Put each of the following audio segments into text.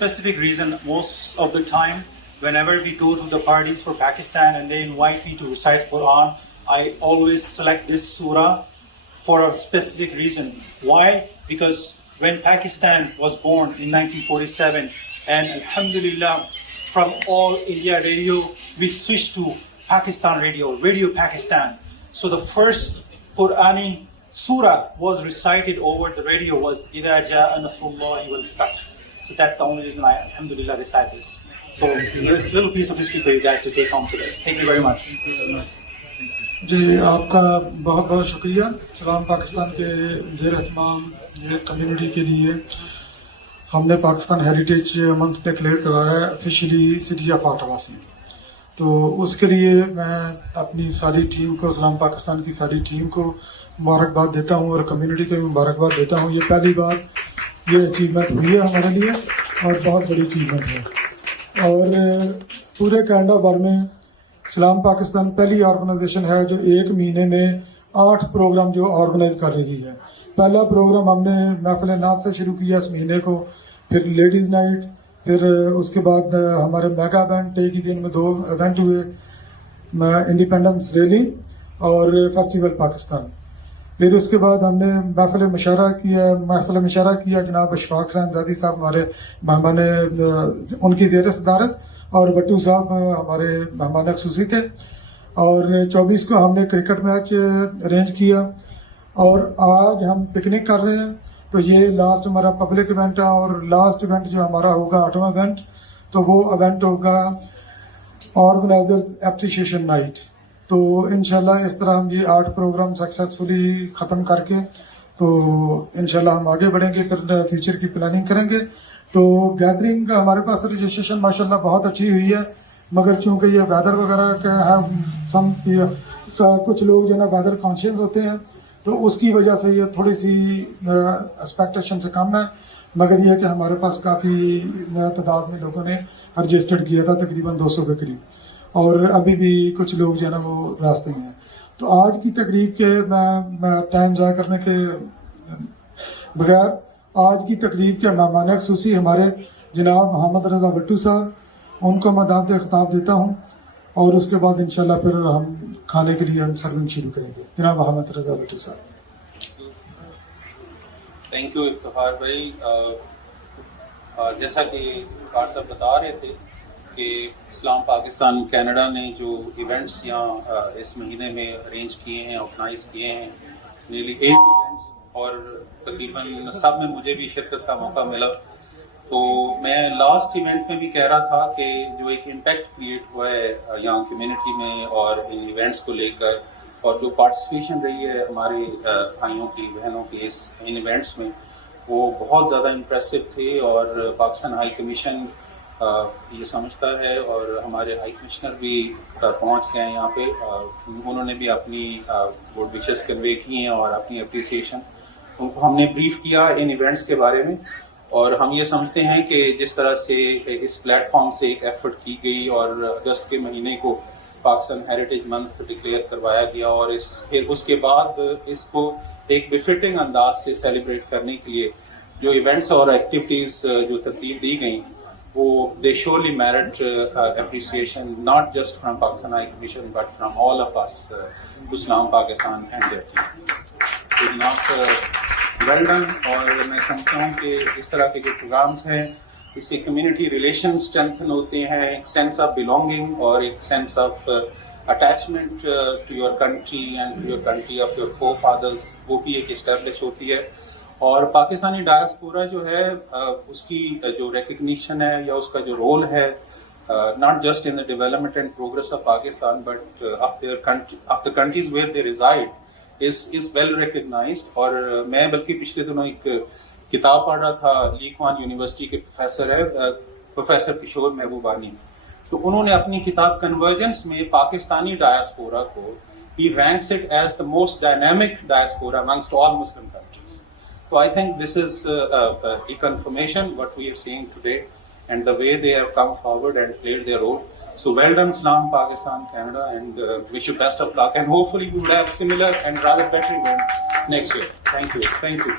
specific reason. Most of the time, whenever we go to the parties for Pakistan and they invite me to recite Quran, I always select this surah for a specific reason. Why? Because when Pakistan was born in 1947, and Alhamdulillah, from All India Radio, we switched to Pakistan Radio, Radio Pakistan. So the first Qurani surah was recited over the radio was إِذَا جَاءَ نَصْرُ اللَّهِ وَالْفَتْحُ. So that's the only reason I, Alhamdulillah, recite this. So there's a little piece of history for you guys to take home today. Thank you very much. जी आपका बहुत बहुत शुक्रिया। सलाम पाकिस्तान के ज़ेर एहतमाम ये कम्युनिटी के लिए हमने पाकिस्तान हेरिटेज मंथ डिक्लेयर कराया है ऑफिशियली सिटी ऑफ आर्ट वासी। तो उसके लिए मैं अपनी सारी टीम को, सलाम पाकिस्तान की सारी टीम को मुबारकबाद देता हूँ और कम्युनिटी को भी मुबारकबाद देता हूँ। ये पहली बार ये अचीवमेंट हुई है हमारे लिए और बहुत बड़ी अचीवमेंट है। और पूरे कनाडा भर में सलाम पाकिस्तान पहली ऑर्गेनाइजेशन है जो एक महीने में 8 प्रोग्राम जो ऑर्गेनाइज कर रही है। पहला प्रोग्राम हमने महफिल नात से शुरू किया इस महीने को, फिर लेडीज़ नाइट, फिर उसके बाद हमारे मेगा इवेंट, एक ही दिन में 2 इवेंट हुए, इंडिपेंडेंस रैली और फेस्टिवल पाकिस्तान। फिर उसके बाद हमने महफिल मशारा किया जनाब अशफाक हुसैन ज़ादी साहब हमारे मेहमान, उनकी ज़ेर सदारत, और भट्टू साहब हमारे मेहमान ख़ुसूसी थे। और 24 को हमने क्रिकेट मैच अरेंज किया और आज हम पिकनिक कर रहे हैं। तो ये लास्ट हमारा पब्लिक इवेंट है और लास्ट इवेंट जो हमारा होगा 8वां इवेंट, तो वो इवेंट होगा ऑर्गेनाइजर्स एप्रिशिएशन नाइट। तो इंशाल्लाह इस तरह हम ये 8 प्रोग्राम सक्सेसफुली ख़त्म करके तो इंशाल्लाह हम आगे बढ़ेंगे, फिर फ्यूचर की प्लानिंग करेंगे। तो गैदरिंग का हमारे पास रजिस्ट्रेशन माशाल्लाह बहुत अच्छी हुई है, मगर चूँकि ये वेदर वगैरह का है, कुछ लोग जो है ना वेदर कॉन्शियस होते हैं, तो उसकी वजह से ये थोड़ी सी एक्सपेक्टेशन से कम है। मगर ये है कि हमारे पास काफ़ी तादाद में लोगों ने रजिस्टर्ड किया था, तकरीबन 200 के करीब, और अभी भी कुछ लोग जो है ना वो रास्ते में हैं। तो आज की तकरीब के मैं टाइम ज़ाया करने के बगैर आज की तकरीब के मेहमान ख़ुसूसी हमारे जनाब मोहम्मद रज़ा भट्टू साहब, उनको मैं दावत ख़िताब देता हूँ और उसके बाद इंशाल्लाह फिर हम खाने के लिए हम सर्विंग शुरू करेंगे। जनाब मोहम्मद रज़ा भट्टू साहब। थैंक यू इफ्तिखार भाई। जैसा कि इफ्तिखार साहब बता रहे थे कि इस्लाम पाकिस्तान कनाडा ने जो इवेंट्स यहाँ इस महीने में अरेंज किए हैं, ऑर्गेनाइज किए हैं, नियरली 8 इवेंट्स, और तकरीबन सब में मुझे भी शिरकत का मौका मिला। तो मैं लास्ट इवेंट में भी कह रहा था कि जो एक इम्पैक्ट क्रिएट हुआ है यहाँ कम्युनिटी में और इन इवेंट्स को लेकर, और जो पार्टिसिपेशन रही है हमारे भाइयों की बहनों की इन इवेंट्स में, वो बहुत ज़्यादा इम्प्रेसिव थे। और पाकिस्तान हाई कमीशन ये समझता है और हमारे हाई कमिश्नर भी पहुंच गए हैं यहाँ पे। उन्होंने भी अपनी गुड विशेस कन्वे की हैं और अपनी अप्रिसिएशन उनको हमने ब्रीफ किया इन इवेंट्स के बारे में। और हम ये समझते हैं कि जिस तरह से इस प्लेटफॉर्म से एक एफर्ट की गई और अगस्त के महीने को पाकिस्तान हेरिटेज मंथ डिक्लेयर करवाया गया, और फिर उसके बाद इसको एक बिफिटिंग अंदाज से सेलिब्रेट करने के लिए जो इवेंट्स और एक्टिविटीज़ जो तरतीब दी गई, वो दे surely merit appreciation not just from Pakistan High Commission but from all of us to Islam Pakistan and their team. So not well done। और मैं समझता हूँ कि इस तरह के जो प्रोग्राम्स हैं इससे कम्युनिटी रिलेशन स्ट्रेंथन होते हैं, एक सेंस ऑफ बिलोंगिंग और एक sense of attachment to your country and to your country of your forefathers, वो भी एक इस्टेब्लिश होती है। और पाकिस्तानी डायस्पोरा जो है उसकी जो रिकग्निशन है या उसका जो रोल है, not just in the development and progress of Pakistan but of the countries where they reside is well recognised. और मैं बल्कि पिछले दिनों एक किताब पढ़ रहा था, ली कुआन यूनिवर्सिटी के प्रोफेसर है प्रोफेसर किशोर महबूबानी, तो उन्होंने अपनी किताब कन्वर्जेंस में पाकिस्तानी डायस्पोरा को ही ranks it as the most dynamic diaspora amongst all Muslim countries. So I think this is a confirmation what we are seeing today and the way they have come forward and played their role. So well done Islam Pakistan Canada, and wish you best of luck, and hopefully we will have similar and rather better event next year. Thank you.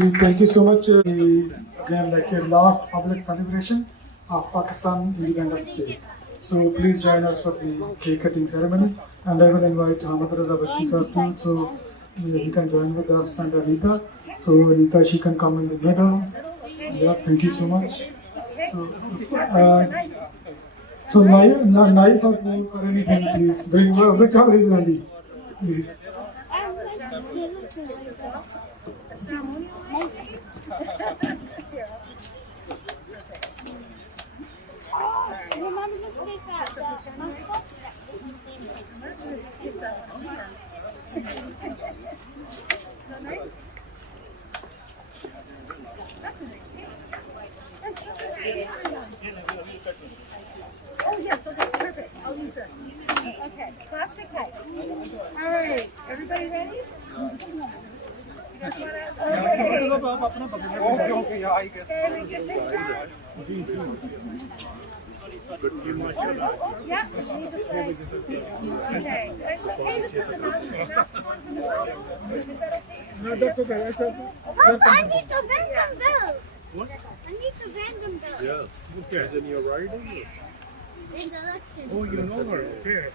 Thank you so much. Again, like a last public celebration of Pakistan Independence Day. So please join us for the cake cutting ceremony. And I will invite Hamad Raza Bhatti sir too, so he can join with us, and Anita. So Anita, she can come in the middle. Yeah, thank you so much. So knife or fork or anything, please. Bring whichever is ready, please. Oh yes, okay, perfect. I'll use this. Okay, plastic kite. All right, everybody ready? Yeah. Okay. It's okay to put the masks on for the side. Is that okay? No, that's okay. That's okay. Oh, I need to random bell. What? I need to random bell. Yeah. Okay. Is in your riding? In the election. Oh, you know her. Okay.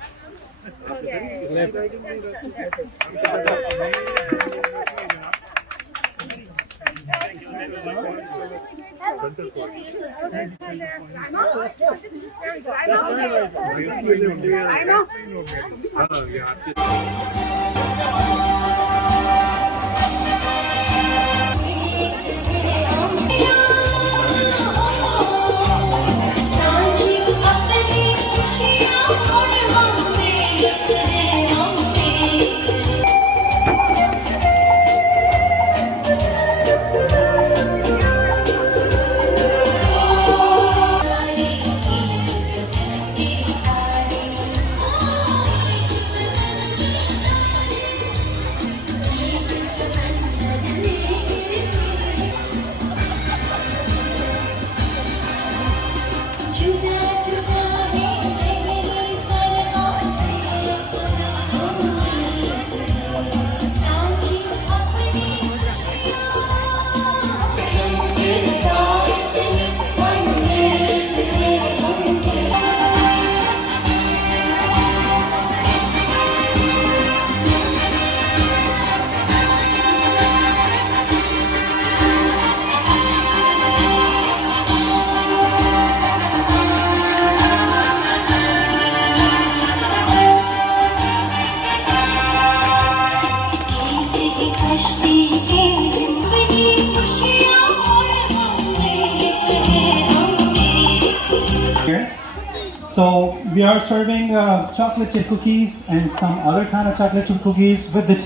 So we are serving chocolate chip cookies and some other kind of chocolate chip cookies with the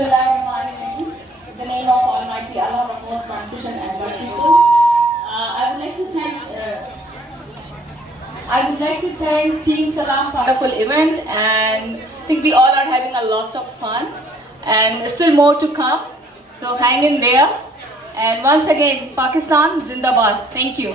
Bismillahirrahmanirrahim. In the name of Almighty Allah, the most beneficent and merciful. I would like to thank Team Salam for a wonderful event, and I think we all are having a lot of fun, and still more to come. So hang in there. And once again, Pakistan Zindabad. Thank you.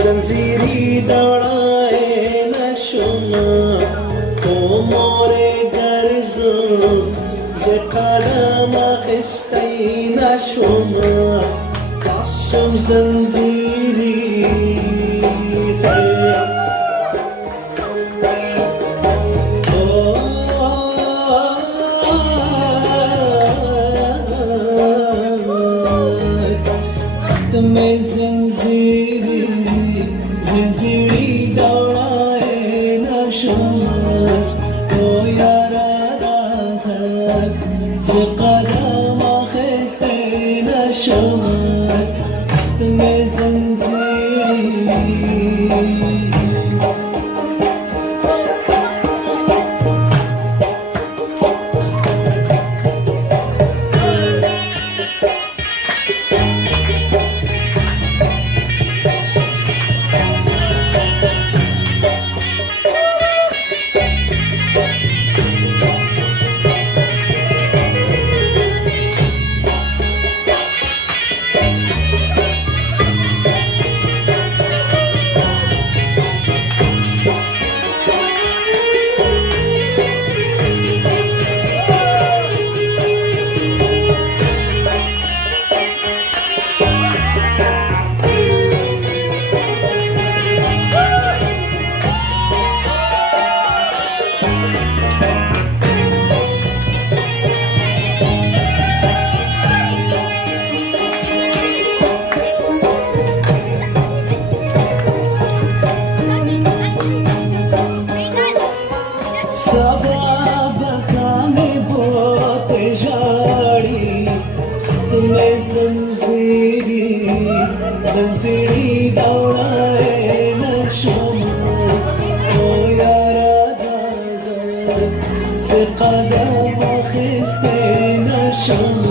जंजीरी दौड़ाए नशुमा तो मोरे गर्जों से कलम खिस्ती नशुमा काशम जंजीरी में जंजीरी जंजीरी दौड़ाए नशुमा तो यारा राज़त से कदम खिस्ते नशुमा में जंजीरी जंजीरी दौड़ाए नशुमा तो यारा राज़त से कदम खिस्ते नशुमा